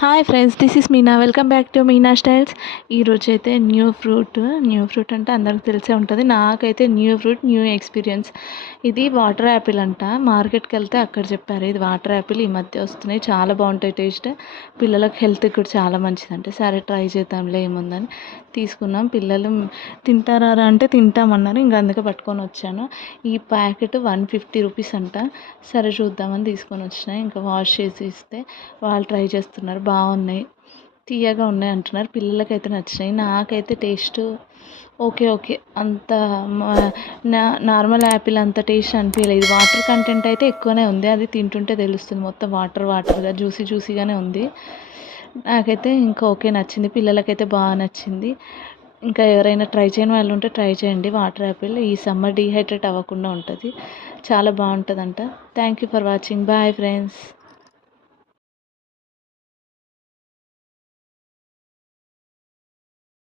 Hi friends, this is Meena. Welcome back to Meena styles. ఈరోజు అయితే new fruit అంటే అందరికి తెలిసే ఉంటుంది. నాకైతే న్యూ ఫ్రూట్, న్యూ ఎక్స్పీరియన్స్. ఇది వాటర్ యాపిల్ అంట. మార్కెట్కి వెళ్తే అక్కడ చెప్పారు ఇది వాటర్ యాపిల్, ఈ మధ్య వస్తున్నాయి, చాలా బాగుంటాయి టేస్ట్, పిల్లలకు హెల్త్కి కూడా చాలా మంచిదంటే సరే ట్రై చేద్దాంలే ఏముందని తీసుకున్నాం. పిల్లలు తింటారా అంటే తింటామన్నారు, ఇంకా అందుకే పట్టుకొని వచ్చాను. ఈ ప్యాకెట్ 150 రూపీస్ అంట. సరే చూద్దామని తీసుకొని వచ్చినాయి. ఇంకా వాష్ చేసి ఇస్తే వాళ్ళు ట్రై చేస్తున్నారు, బాగున్నాయి, తీయగా ఉన్నాయి అంటున్నారు. పిల్లలకైతే నచ్చినాయి, నాకైతే టేస్ట్ ఓకే ఓకే, అంత నార్మల్ యాపిల్ అంత టేస్ట్ అనిపించలేదు. వాటర్ కంటెంట్ అయితే ఎక్కువనే ఉంది, అది తింటుంటే తెలుస్తుంది, మొత్తం వాటర్గా జ్యూసీగానే ఉంది. నాకైతే ఇంకా ఓకే నచ్చింది, పిల్లలకైతే బాగా నచ్చింది. ఇంకా ఎవరైనా ట్రై చేయని వాళ్ళు ఉంటే ట్రై చేయండి. వాటర్ యాపిల్ ఈ సమ్మర్ డీహైడ్రేట్ అవ్వకుండా ఉంటుంది, చాలా బాగుంటుందంట. Thank you for watching. Bye friends.